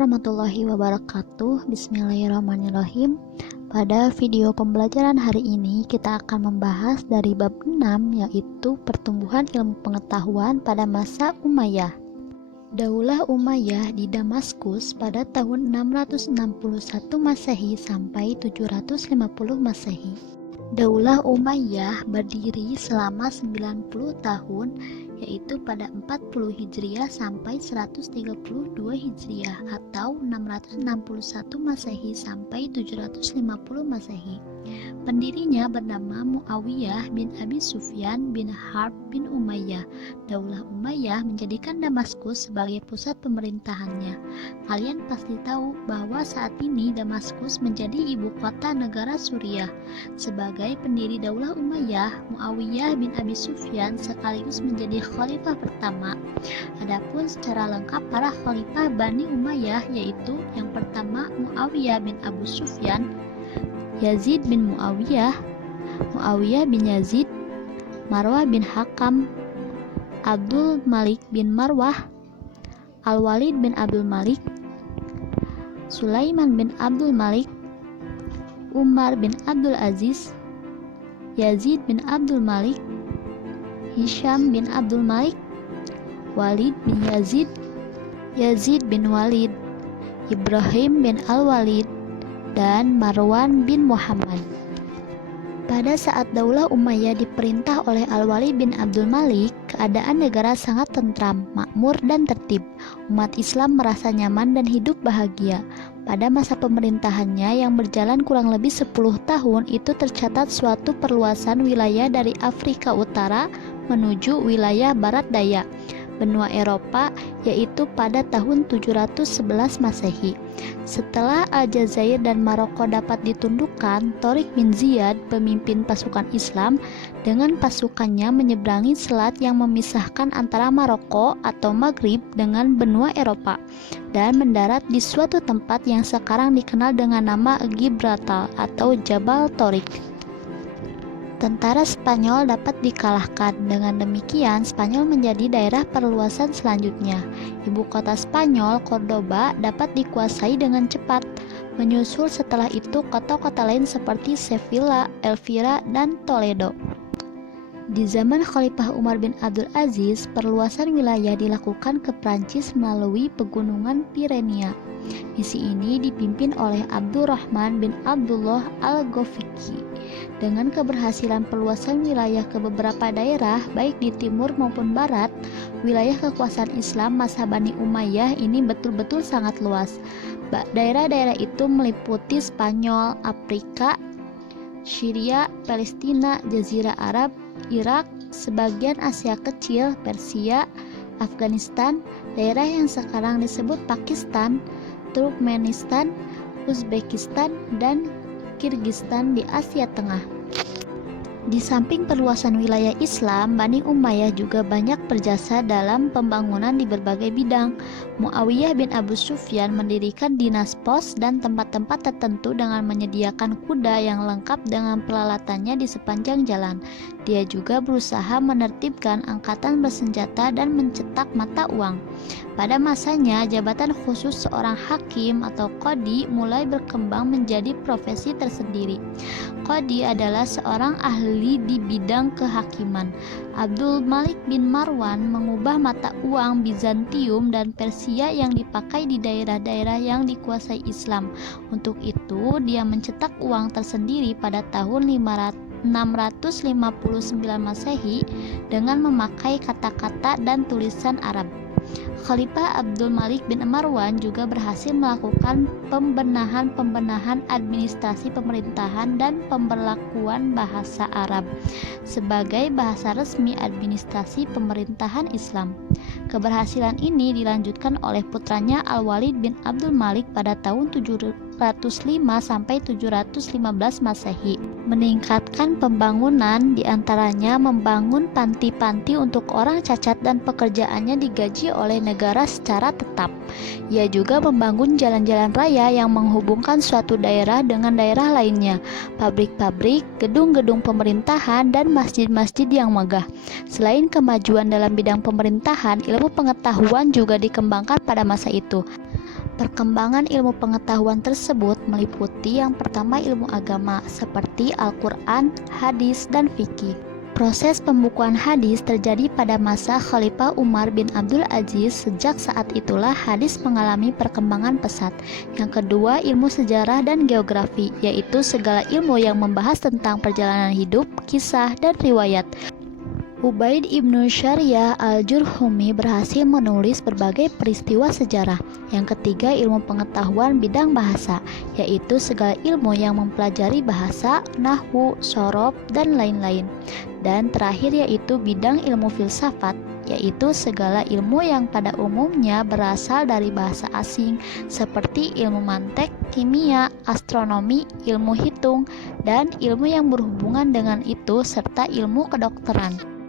warahmatullahi wabarakatuh. Bismillahirrahmanirrahim. Pada video pembelajaran hari ini kita akan membahas dari bab 6, yaitu pertumbuhan ilmu pengetahuan pada masa Umayyah. Daulah Umayyah di Damaskus pada tahun 661 Masehi sampai 750 Masehi. Daulah Umayyah berdiri selama 90 tahun, yaitu pada 40 Hijriah sampai 132 Hijriah atau 661 Masehi sampai 750 Masehi. Pendirinya bernama Muawiyah bin Abi Sufyan bin Harb bin Umayyah. Daulah Umayyah menjadikan Damaskus sebagai pusat pemerintahannya. Kalian pasti tahu bahwa saat ini Damaskus menjadi ibu kota negara Suriah. Sebagai pendiri Daulah Umayyah, Muawiyah bin Abi Sufyan sekaligus menjadi khalifah pertama. Adapun secara lengkap para khalifah Bani Umayyah yaitu yang pertama Muawiyah bin Abu Sufyan, Yazid bin Muawiyah, Muawiyah bin Yazid, Marwah bin Hakam, Abdul Malik bin Marwah, Al-Walid bin Abdul Malik, Sulaiman bin Abdul Malik, Umar bin Abdul Aziz, Yazid bin Abdul Malik, Hisham bin Abdul Malik, Walid bin Yazid, Yazid bin Walid, Ibrahim bin Al-Walid, dan Marwan bin Muhammad. Pada saat Daulah Umayyah diperintah oleh Al-Walid bin Abdul Malik, keadaan negara sangat tentram, makmur, dan tertib. Umat Islam merasa nyaman dan hidup bahagia. Pada masa pemerintahannya yang berjalan kurang lebih 10 tahun, itu tercatat suatu perluasan wilayah dari Afrika Utara menuju wilayah Barat Daya, benua Eropa, yaitu pada tahun 711 Masehi. Setelah Aljazair dan Maroko dapat ditundukkan, Tariq bin Ziyad, pemimpin pasukan Islam, dengan pasukannya menyeberangi selat yang memisahkan antara Maroko atau Maghrib dengan benua Eropa dan mendarat di suatu tempat yang sekarang dikenal dengan nama Gibraltar atau Jabal Tariq. Tentara Spanyol dapat dikalahkan. Dengan demikian, Spanyol menjadi daerah perluasan selanjutnya. Ibu kota Spanyol, Cordoba, dapat dikuasai dengan cepat. Menyusul setelah itu kota-kota lain seperti Sevilla, Elvira, dan Toledo. Di zaman Khalifah Umar bin Abdul Aziz, perluasan wilayah dilakukan ke Prancis melalui pegunungan Pirenia. Misi ini dipimpin oleh Abdurrahman bin Abdullah Al-Ghafiqi. Dengan keberhasilan perluasan wilayah ke beberapa daerah, baik di timur maupun barat, wilayah kekuasaan Islam masa Bani Umayyah ini betul-betul sangat luas. Daerah-daerah itu meliputi Spanyol, Afrika, Syria, Palestina, Jazirah Arab, Irak, sebagian Asia Kecil, Persia, Afghanistan, daerah yang sekarang disebut Pakistan, Turkmenistan, Uzbekistan, dan Kirgistan di Asia Tengah. Di samping perluasan wilayah Islam, Bani Umayyah juga banyak berjasa dalam pembangunan di berbagai bidang. Muawiyah bin Abu Sufyan mendirikan dinas pos dan tempat-tempat tertentu dengan menyediakan kuda yang lengkap dengan peralatannya di sepanjang jalan. Dia juga berusaha menertibkan angkatan bersenjata dan mencetak mata uang. Pada masanya, jabatan khusus seorang hakim atau qadi mulai berkembang menjadi profesi tersendiri. Qadi adalah seorang ahli di bidang kehakiman. Abdul Malik bin Marwan mengubah mata uang Bizantium dan Persia yang dipakai di daerah-daerah yang dikuasai Islam. Untuk itu, dia mencetak uang tersendiri pada tahun 659 Masehi dengan memakai kata-kata dan tulisan Arab. Khalifah Abdul Malik bin Marwan juga berhasil melakukan pembenahan administrasi pemerintahan dan pemberlakuan bahasa Arab sebagai bahasa resmi administrasi pemerintahan Islam. Keberhasilan ini dilanjutkan oleh putranya Al-Walid bin Abdul Malik pada tahun 705 sampai 715 Masehi. Meningkatkan pembangunan, diantaranya membangun panti-panti untuk orang cacat dan pekerjaannya digaji oleh negara secara tetap. Ia juga membangun jalan-jalan raya yang menghubungkan suatu daerah dengan daerah lainnya, pabrik-pabrik, gedung-gedung pemerintahan, dan masjid-masjid yang megah. Selain kemajuan dalam bidang pemerintahan, ilmu pengetahuan juga dikembangkan pada masa itu. Perkembangan ilmu pengetahuan tersebut meliputi yang pertama ilmu agama seperti Al-Quran, hadis, dan fikih. Proses pembukuan hadis terjadi pada masa Khalifah Umar bin Abdul Aziz. Sejak saat itulah hadis mengalami perkembangan pesat. Yang kedua ilmu sejarah dan geografi, yaitu segala ilmu yang membahas tentang perjalanan hidup, kisah, dan riwayat. Ubaid ibnu Syariah al-Jurhumi berhasil menulis berbagai peristiwa sejarah. Yang ketiga ilmu pengetahuan bidang bahasa, yaitu segala ilmu yang mempelajari bahasa, nahwu, shorof, dan lain-lain. Dan terakhir yaitu bidang ilmu filsafat, yaitu segala ilmu yang pada umumnya berasal dari bahasa asing seperti ilmu mantek, kimia, astronomi, ilmu hitung, dan ilmu yang berhubungan dengan itu serta ilmu kedokteran.